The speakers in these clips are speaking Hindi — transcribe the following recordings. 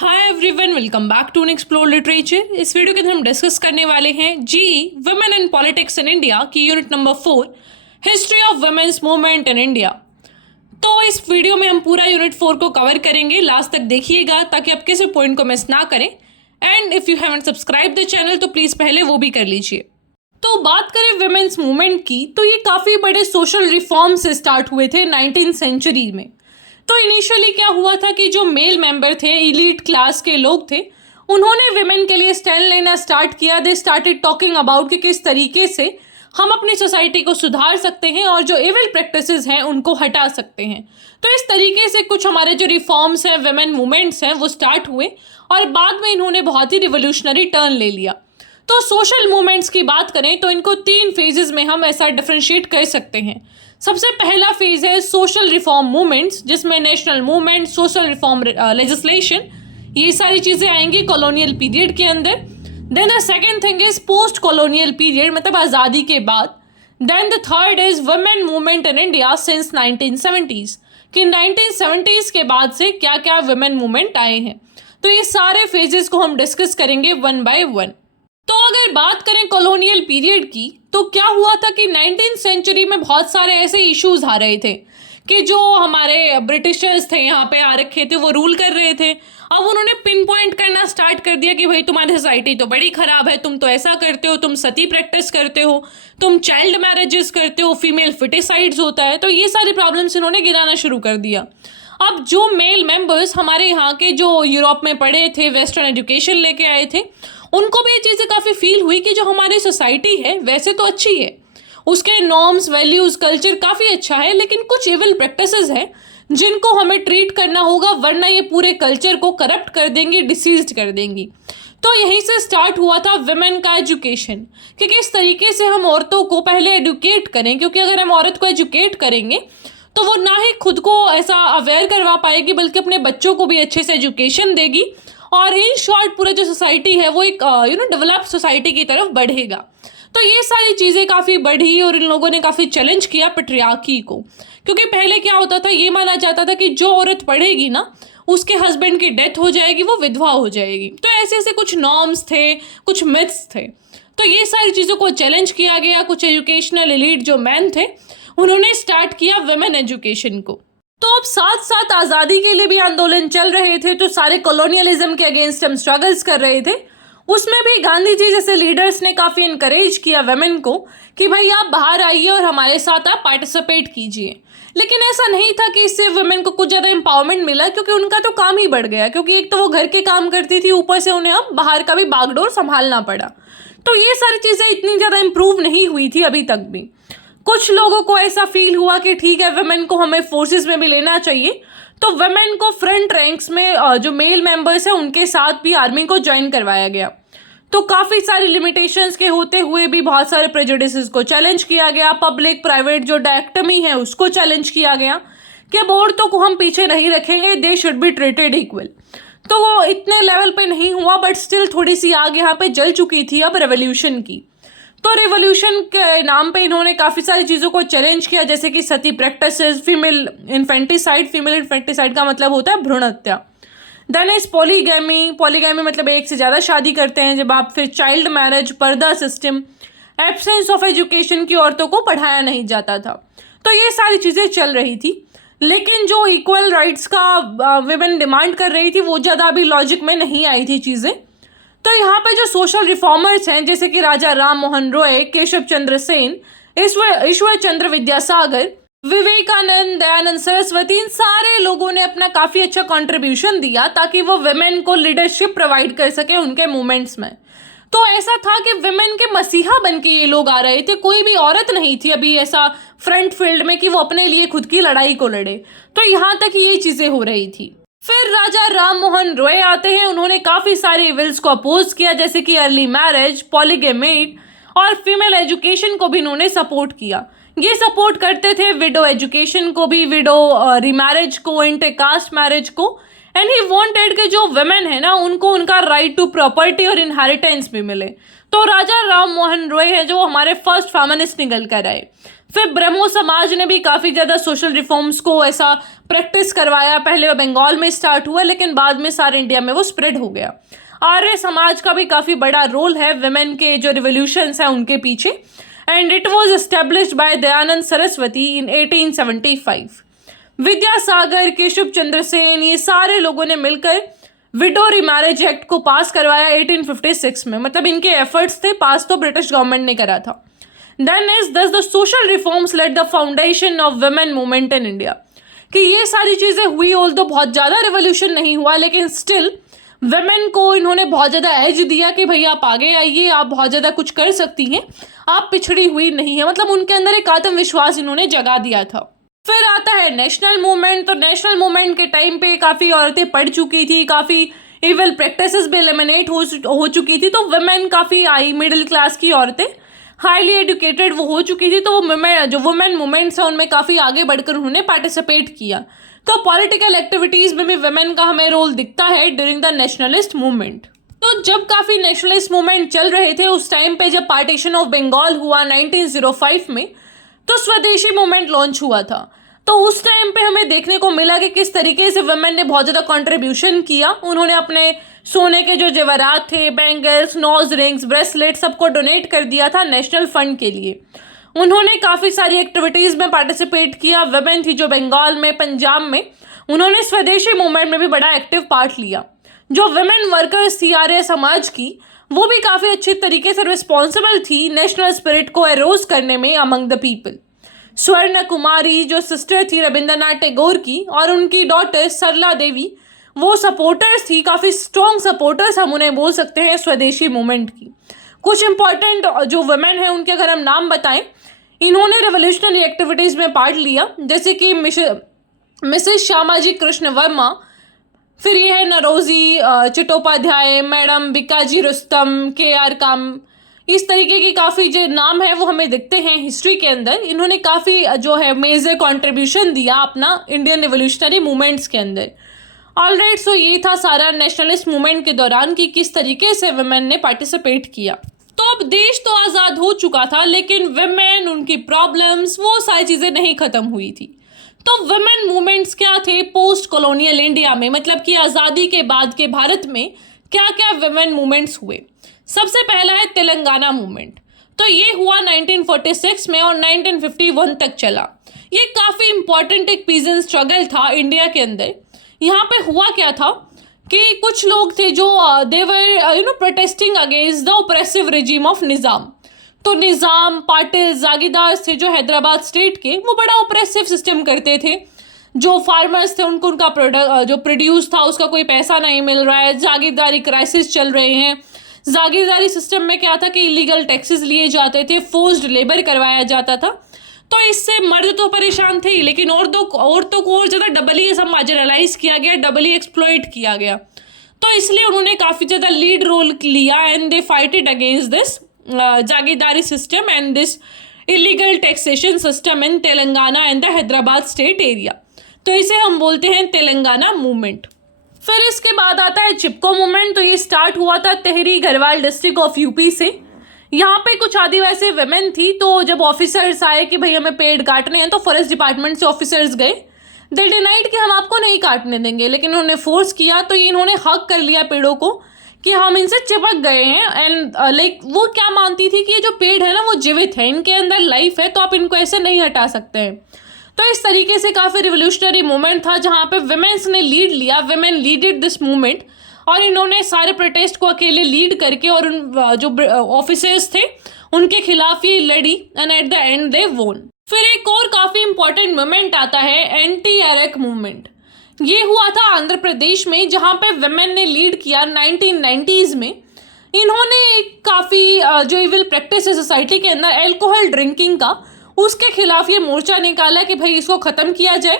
Hi everyone, welcome back to explore literature. इस वीडियो के अंदर हम डिस्कस करने वाले हैं women in politics in India की unit number 4, history of women's movement in India. तो इस वीडियो में हम पूरा यूनिट 4 को कवर करेंगे। लास्ट तक देखिएगा ताकि आप किसी पॉइंट को मिस ना करें। And if you haven't subscribe the channel तो प्लीज़ पहले वो भी कर लीजिए। तो बात करें वुमेन्स मूवमेंट की, तो ये काफ़ी बड़े सोशल रिफॉर्म से स्टार्ट हुए थे 19th सेंचुरी में। तो इनिशियली क्या हुआ था कि जो मेल मेंबर थे, इलीट क्लास के लोग थे, उन्होंने विमेन के लिए स्टैंड लेना स्टार्ट किया। दे स्टार्टेड टॉकिंग अबाउट कि किस तरीके से हम अपनी सोसाइटी को सुधार सकते हैं और जो एविल प्रैक्टिसेस हैं उनको हटा सकते हैं। तो इस तरीके से कुछ हमारे जो रिफॉर्म्स हैं, विमेन मूवमेंट्स हैं, वो स्टार्ट हुए और बाद में इन्होंने बहुत ही रिवोल्यूशनरी टर्न ले लिया। तो सोशल मूवमेंट्स की बात करें तो इनको 3 फेजेस में हम ऐसा डिफ्रेंशिएट कर सकते हैं। सबसे पहला फेज है सोशल रिफॉर्म मूवमेंट्स, जिसमें national movement, social reform legislation, ये सारी चीज़ें आएंगी कॉलोनियल पीरियड के अंदर। Then the second thing is post colonial period, मतलब आज़ादी के बाद। Then the third is women movement in India since 1970s, कि 1970s के बाद से क्या क्या वुमेन मूवमेंट आए हैं। तो ये सारे फेजेस को हम डिस्कस करेंगे वन बाय वन। तो अगर बात करें कॉलोनियल पीरियड की, तो क्या हुआ था कि 19th सेंचुरी में बहुत सारे ऐसे इश्यूज आ रहे थे कि जो हमारे ब्रिटिशर्स थे, यहाँ पे आ रखे थे, वो रूल कर रहे थे। अब उन्होंने पिन पॉइंट करना स्टार्ट कर दिया कि भाई तुम्हारी सोसाइटी तो बड़ी खराब है, तुम तो ऐसा करते हो, तुम सती प्रैक्टिस करते हो, तुम चाइल्ड मैरिजेस करते हो, फीमेल फिटिसाइड्स होता है। तो ये सारी प्रॉब्लम्स इन्होंने गिनाना शुरू कर दिया। अब जो मेल मेंबर्स हमारे यहाँ के जो यूरोप में पढ़े थे, वेस्टर्न एजुकेशन लेके आए थे, उनको भी ये चीज़ें काफ़ी फील हुई कि जो हमारी सोसाइटी है वैसे तो अच्छी है, उसके नॉर्म्स, वैल्यूज़, कल्चर काफ़ी अच्छा है, लेकिन कुछ इविल प्रैक्टिसेस हैं जिनको हमें ट्रीट करना होगा, वरना ये पूरे कल्चर को करप्ट कर देंगी, डिसीज कर देंगी। तो यहीं से स्टार्ट हुआ था विमेन का एजुकेशन, कि किस तरीके से हम औरतों को पहले एडुकेट करें, क्योंकि अगर हम औरत को एजुकेट करेंगे तो वो ना ही खुद को ऐसा अवेयर करवा पाएगी, बल्कि अपने बच्चों को भी अच्छे से एजुकेशन देगी। और इन शॉर्ट पूरा जो सोसाइटी है वो एक डेवलप्ड सोसाइटी की तरफ बढ़ेगा। तो ये सारी चीज़ें काफ़ी बढ़ी और इन लोगों ने काफ़ी चैलेंज किया पेट्रियार्की को, क्योंकि पहले क्या होता था, ये माना जाता था कि जो औरत पढ़ेगी ना, उसके हस्बैंड की डेथ हो जाएगी, वो विधवा हो जाएगी। तो ऐसे ऐसे कुछ नॉर्म्स थे, कुछ मिथ्स थे। तो ये सारी चीज़ों को चैलेंज किया गया। कुछ एजुकेशनल एलीट जो मैन थे, उन्होंने स्टार्ट किया वुमेन एजुकेशन को। तो अब साथ साथ आज़ादी के लिए भी आंदोलन चल रहे थे, तो सारे कॉलोनियलिज्म के अगेंस्ट हम स्ट्रगल्स कर रहे थे। उसमें भी गांधी जी जैसे लीडर्स ने काफ़ी इनकरेज किया वेमेन को कि भाई आप बाहर आइए और हमारे साथ आप पार्टिसिपेट कीजिए। लेकिन ऐसा नहीं था कि इससे वुमेन को कुछ ज़्यादा एम्पावरमेंट मिला, क्योंकि उनका तो काम ही बढ़ गया, क्योंकि एक तो वो घर के काम करती थी, ऊपर से उन्हें अब बाहर का भी बागडोर संभालना पड़ा। तो ये सारी चीज़ें इतनी ज़्यादा इम्प्रूव नहीं हुई थी अभी तक भी। कुछ लोगों को ऐसा फील हुआ कि ठीक है, वुमेन को हमें फोर्सेस में भी लेना चाहिए, तो वुमेन को फ्रंट रैंक्स में जो मेल मेंबर्स हैं उनके साथ भी आर्मी को ज्वाइन करवाया गया। तो काफ़ी सारी लिमिटेशंस के होते हुए भी बहुत सारे प्रेजुडिसेस को चैलेंज किया गया। पब्लिक प्राइवेट जो डायक्टमी है उसको चैलेंज किया गया कि अब औरतों को हम पीछे नहीं रखेंगे, they should be treated equal. तो वो इतने लेवल पे नहीं हुआ, बट स्टिल थोड़ी सी आग यहाँ पे जल चुकी थी अब रेवोल्यूशन की। तो रेवोल्यूशन के नाम पे इन्होंने काफ़ी सारी चीज़ों को चैलेंज किया, जैसे कि सती प्रैक्टिसेस, फीमेल इन्फेंटिसाइड का मतलब होता है भ्रूण हत्या। देन इज पॉलीगैमी मतलब एक से ज़्यादा शादी करते हैं जब आप। फिर चाइल्ड मैरिज, पर्दा सिस्टम, एब्सेंस ऑफ एजुकेशन की औरतों को पढ़ाया नहीं जाता था। तो ये सारी चीज़ें चल रही थी, लेकिन जो इक्वल राइट्स का विमेन डिमांड कर रही थी वो ज़्यादा अभी लॉजिक में नहीं आई थी चीज़ें। तो यहाँ पे जो सोशल रिफॉर्मर्स हैं, जैसे कि राजा राम मोहन रॉय, केशव चंद्र सेन, ईश्वर चंद्र विद्यासागर, विवेकानंद, दयानंद सरस्वती, इन सारे लोगों ने अपना काफ़ी अच्छा कंट्रीब्यूशन दिया ताकि वो विमेन को लीडरशिप प्रोवाइड कर सके उनके मूवमेंट्स में। तो ऐसा था कि विमेन के मसीहा बन के ये लोग आ रहे थे। कोई भी औरत नहीं थी अभी ऐसा फ्रंट फील्ड में कि वो अपने लिए खुद की लड़ाई को लड़े। तो यहाँ तक ये चीज़ें हो रही थी। फिर राजा राम मोहन रॉय आते हैं। उन्होंने काफ़ी सारे इविल्स को अपोज किया, जैसे कि अर्ली मैरिज, पॉलीगेमी और फीमेल एजुकेशन को भी इन्होंने सपोर्ट किया। ये सपोर्ट करते थे विडो एजुकेशन को भी, विडो रीमैरिज को, इंटरकास्ट मैरिज को। एंड ही वांटेड कि जो वुमेन है ना, उनको उनका राइट टू प्रॉपर्टी और इनहेरिटेंस भी मिले। तो राजा राम मोहन रॉय है जो हमारे फर्स्ट फेमिनिस्ट निकल कर आए। फिर ब्रह्मो समाज ने भी काफ़ी ज़्यादा सोशल रिफॉर्म्स को ऐसा प्रैक्टिस करवाया। पहले वो बंगाल में स्टार्ट हुआ, लेकिन बाद में सारे इंडिया में वो स्प्रेड हो गया। आर्य समाज का भी काफ़ी बड़ा रोल है विमेन के जो रिवोल्यूशंस हैं उनके पीछे, and it was established by Dayanand Saraswati in 1875। Vidyasagar, Keshav Chandra Sen, ये सारे लोगों ने मिलकर विडो रिमैरेज एक्ट को पास करवाया 1856 में। मतलब इनके एफर्ट्स थे, पास तो ब्रिटिश गवर्नमेंट ने करा था। देन इज दस the social reforms let the foundation of women movement in India, कि ये सारी चीज़ें हुई, ऑल्दो बहुत ज़्यादा रिवोल्यूशन नहीं हुआ, लेकिन स्टिल वुमेन को इन्होंने बहुत ज़्यादा एज दिया कि भाई आप आगे आइए, आप बहुत ज़्यादा कुछ कर सकती हैं, आप पिछड़ी हुई नहीं है। मतलब उनके अंदर एक आत्मविश्वास इन्होंने जगा दिया था। फिर आता है नेशनल मूवमेंट। तो नेशनल मूवमेंट के टाइम पे काफ़ी औरतें पढ़ चुकी थी, काफ़ी इवल प्रैक्टिसेस भी एलिमिनेट हो चुकी थी, तो वुमेन काफ़ी आई, मिडिल क्लास की औरतें, हाईली एजुकेटेड वो हो चुकी थी, तो जो वुमेन मूवमेंट्स हैं उनमें काफ़ी आगे बढ़कर उन्होंने पार्टिसिपेट किया। तो पॉलिटिकल एक्टिविटीज़ में भी वुमेन का हमें रोल दिखता है ड्यूरिंग द नेशनलिस्ट मूवमेंट। तो जब काफ़ी नेशनलिस्ट मूवमेंट चल रहे थे उस टाइम पे, जब पार्टीशन ऑफ बंगाल हुआ 1905 में, तो स्वदेशी मूवमेंट लॉन्च हुआ था। तो उस टाइम पे हमें देखने को मिला कि किस तरीके से वुमेन ने बहुत ज़्यादा कंट्रीब्यूशन किया। उन्होंने अपने सोने के जो जेवरात थे, बैंगल्स, नोज रिंग्स, ब्रेसलेट, सबको डोनेट कर दिया था नेशनल फंड के लिए। उन्होंने काफ़ी सारी एक्टिविटीज़ में पार्टिसिपेट किया। वुमेन थी जो बंगाल में, पंजाब में, उन्होंने स्वदेशी मूवमेंट में भी बड़ा एक्टिव पार्ट लिया। जो वुमेन वर्कर्स थी आर्य समाज की, वो भी काफ़ी अच्छी तरीके से रिस्पॉन्सिबल थी नेशनल स्पिरिट को एरोज करने में अमंग द पीपल। स्वर्ण कुमारी जो सिस्टर थी रविंद्रनाथ टैगोर की, और उनकी डॉटर सरला देवी, वो सपोर्टर्स थी, काफ़ी स्ट्रॉन्ग सपोर्टर्स हम उन्हें बोल सकते हैं स्वदेशी मूवमेंट की। कुछ इंपॉर्टेंट जो वुमेन हैं उनके अगर हम नाम बताएं, इन्होंने रेवोल्यूशनरी एक्टिविटीज़ में पार्ट लिया, जैसे कि मिसेस श्यामाजी कृष्ण वर्मा, फिर ये है नरोजी चट्टोपाध्याय, मैडम बिकाजी रुस्तम, KR काम, इस तरीके की काफ़ी जो नाम है वो हमें दिखते हैं हिस्ट्री के अंदर। इन्होंने काफ़ी जो है मेजर कंट्रीब्यूशन दिया अपना इंडियन रिवोल्यूशनरी मूवमेंट्स के अंदर। ऑलराइट, सो ये था सारा नेशनलिस्ट मूवमेंट के दौरान कि किस तरीके से वुमेन ने पार्टिसिपेट किया। तो अब देश तो आज़ाद हो चुका था, लेकिन वुमेन, उनकी प्रॉब्लम्स, वो सारी चीज़ें नहीं ख़त्म हुई थी। तो वुमेन मूवमेंट्स क्या थे पोस्ट कॉलोनियल इंडिया में, मतलब कि आज़ादी के बाद के भारत में क्या क्या वुमेन मूवमेंट्स हुए। सबसे पहला है तेलंगाना मूवमेंट। तो ये हुआ 1946 में और 1951 तक चला। ये काफ़ी इंपॉर्टेंट एक पीजेंट स्ट्रगल था इंडिया के अंदर। यहाँ पे हुआ क्या था कि कुछ लोग थे जो they were protesting against the oppressive regime of Nizam. तो निज़ाम, पाटिल, जागीरदार थे जो हैदराबाद स्टेट के, वो बड़ा ऑपरेसिव सिस्टम करते थे। जो फार्मर्स थे उनको उनका जो प्रोड्यूस था उसका कोई पैसा नहीं मिल रहा है, जागीरदारी क्राइसिस चल रहे हैं। जागीरदारी सिस्टम में क्या था कि इलीगल टैक्सेस लिए जाते थे, फोर्स्ड लेबर करवाया जाता था। तो इससे मर्द तो परेशान थे ही, लेकिन औरतों को और ज़्यादा डबली मार्जिनलाइज किया गया, डबली एक्सप्लॉइट किया गया। तो इसलिए उन्होंने काफ़ी ज़्यादा लीड रोल लिया and they fighted against this जागीरदारी system and this illegal taxation system in Telangana and the Hyderabad state area. तो इसे हम बोलते हैं तेलंगाना मूवमेंट। फिर इसके बाद आता है चिपको मूवमेंट। तो ये स्टार्ट हुआ था Tehri Garhwal district of UP से। यहाँ पे कुछ आदिवासी वुमेन थी, तो जब ऑफिसर्स आए कि भाई हमें पेड़ काटने हैं, तो फॉरेस्ट डिपार्टमेंट से ऑफिसर्स गए, दे डिनाइड कि हम आपको नहीं काटने देंगे, लेकिन उन्होंने फोर्स किया। तो ये इन्होंने हक कर लिया पेड़ों को कि हम इनसे चिपक गए हैं। एंड वो क्या मानती थी कि ये जो पेड़ है ना वो जीवित है, इनके अंदर लाइफ है, तो आप इनको ऐसे नहीं हटा सकते हैं। तो इस तरीके से काफ़ी रिवोल्यूशनरी मूवमेंट था जहाँ पे वुमेन्स ने लीड लिया, वुमेन लीडेड दिस मूवमेंट, और इन्होंने सारे प्रोटेस्ट को अकेले लीड करके और उन जो ऑफिसर्स थे उनके खिलाफ ये लड़ी and at the and they वोन। फिर एक और काफ़ी इंपॉर्टेंट मूवमेंट आता है एंटी एरेक मूवमेंट। ये हुआ था आंध्र प्रदेश में, जहाँ पे वुमेन ने लीड किया 1990s में। इन्होंने काफ़ी जो इविल प्रैक्टिस है सोसाइटी के अंदर एल्कोहल ड्रिंकिंग का, उसके खिलाफ ये मोर्चा निकाला कि भाई इसको ख़त्म किया जाए।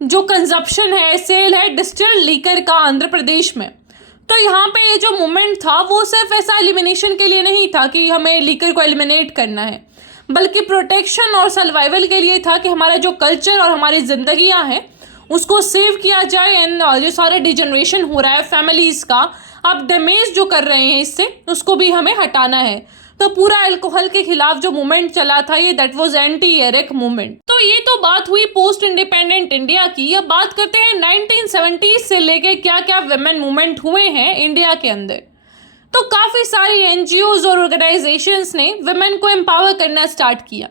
जो कंजप्शन है, सेल है डिस्टिल्ड लीकर का आंध्र प्रदेश में। तो यहाँ पे ये जो मूवमेंट था वो सिर्फ ऐसा एलिमिनेशन के लिए नहीं था कि हमें लीकर को एलिमिनेट करना है, बल्कि प्रोटेक्शन और सर्वाइवल के लिए था कि हमारा जो कल्चर और हमारी जिंदगियाँ हैं उसको सेव किया जाए। एंड जो सारा डिजनरेशन हो रहा है फैमिलीज़ का, आप डैमेज जो कर रहे हैं इससे, उसको भी हमें हटाना है। तो पूरा अल्कोहल के खिलाफ जो मूवमेंट चला था ये that was anti arrack movement. तो ये तो बात हुई पोस्ट इंडिपेंडेंट इंडिया की। अब बात करते हैं 1970s से लेके क्या क्या विमेन मूवमेंट हुए हैं इंडिया के अंदर। तो काफ़ी सारी एनजीओज और ऑर्गेनाइजेशंस ने विमेन को एम्पावर करना स्टार्ट किया।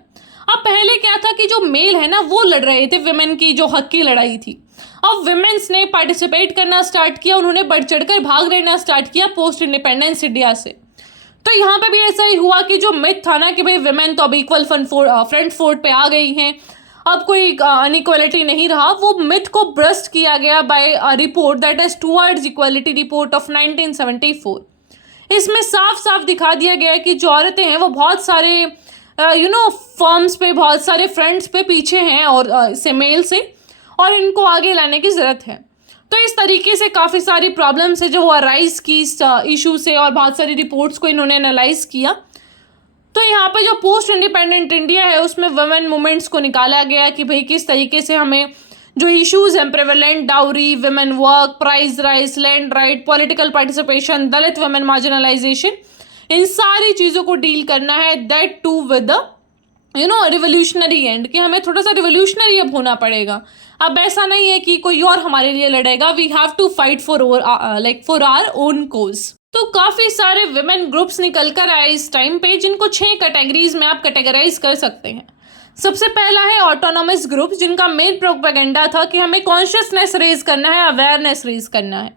अब पहले क्या था कि जो मेल है ना वो लड़ रहे थे विमेन की जो हक की लड़ाई थी। अब विमेन्स ने पार्टिसिपेट करना स्टार्ट किया, उन्होंने बढ़ चढ़कर भाग लेना स्टार्ट किया पोस्ट इंडिपेंडेंस इंडिया से। तो यहाँ पे भी ऐसा ही हुआ कि जो मिथ था ना कि भाई विमेन तो अब इक्वल फ्रंट फोर्ट पे आ गई हैं, अब कोई अनइक्वलिटी नहीं रहा, वो मिथ को ब्रस्ट किया गया by report that is towards equality report of 1974। इसमें साफ साफ दिखा दिया गया है कि जो औरतें हैं वो बहुत सारे फॉर्म्स पे, बहुत सारे फ्रंट्स पे पीछे हैं और से मेल से, और इनको आगे लाने की ज़रूरत है। तो इस तरीके से काफ़ी सारी प्रॉब्लम्स है जो वो अराइज की इशू से, और बहुत सारी रिपोर्ट्स को इन्होंने एनालाइज किया। तो यहाँ पे जो पोस्ट इंडिपेंडेंट इंडिया है उसमें वुमेन मूवमेंट्स को निकाला गया कि भाई किस तरीके से हमें जो इश्यूज हैं, prevalent dowry, women work, price rights, land right, political participation, Dalit women marginalization, इन सारी चीज़ों को डील करना है, that to with the revolutionary end, कि हमें थोड़ा सा रिवोल्यूशनरी अब होना पड़ेगा। अब ऐसा नहीं है कि कोई और हमारे लिए लड़ेगा, we have to fight for our own cause. तो काफ़ी सारे विमेन ग्रुप्स निकल कर आए इस टाइम पे, जिनको 6 कैटेगरीज में आप कैटेगराइज कर सकते हैं। सबसे पहला है ऑटोनॉमस ग्रुप, जिनका मेन प्रोपेगेंडा था कि हमें कॉन्शियसनेस रेज करना है, अवेयरनेस रेज करना है।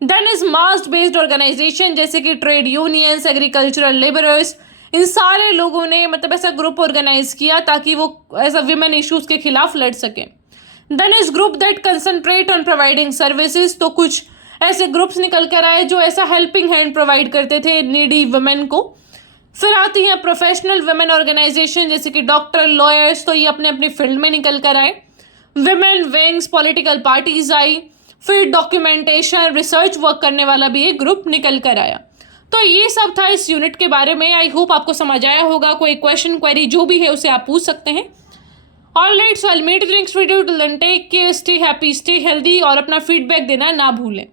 Then is mass based organisation, जैसे कि ट्रेड यूनियंस, एग्रीकल्चरल लेबरर्स, इन सारे लोगों ने मतलब ऐसा ग्रुप ऑर्गेनाइज किया ताकि वो ऐसा विमेन इश्यूज के खिलाफ लड़ सकें। Then is group that concentrate on providing services, तो कुछ ऐसे ग्रुप्स निकल कर आए जो ऐसा हेल्पिंग हैंड प्रोवाइड करते थे नीडी वुमेन को। फिर आती हैं प्रोफेशनल वुमेन ऑर्गेनाइजेशन, जैसे कि डॉक्टर, लॉयर्स, तो ये अपने अपनी फील्ड में निकल कर आए। Women wings, political parties I. फिर डॉक्यूमेंटेशन, रिसर्च वर्क करने वाला भी एक ग्रुप निकल कर आया। तो ये सब था इस यूनिट के बारे में। आई होप आपको समझ आया होगा। कोई क्वेश्चन, क्वेरी जो भी है उसे आप पूछ सकते हैं। Alright, so I will meet in the next video. Till then take care, stay happy, stay healthy, और अपना फीडबैक देना ना भूलें।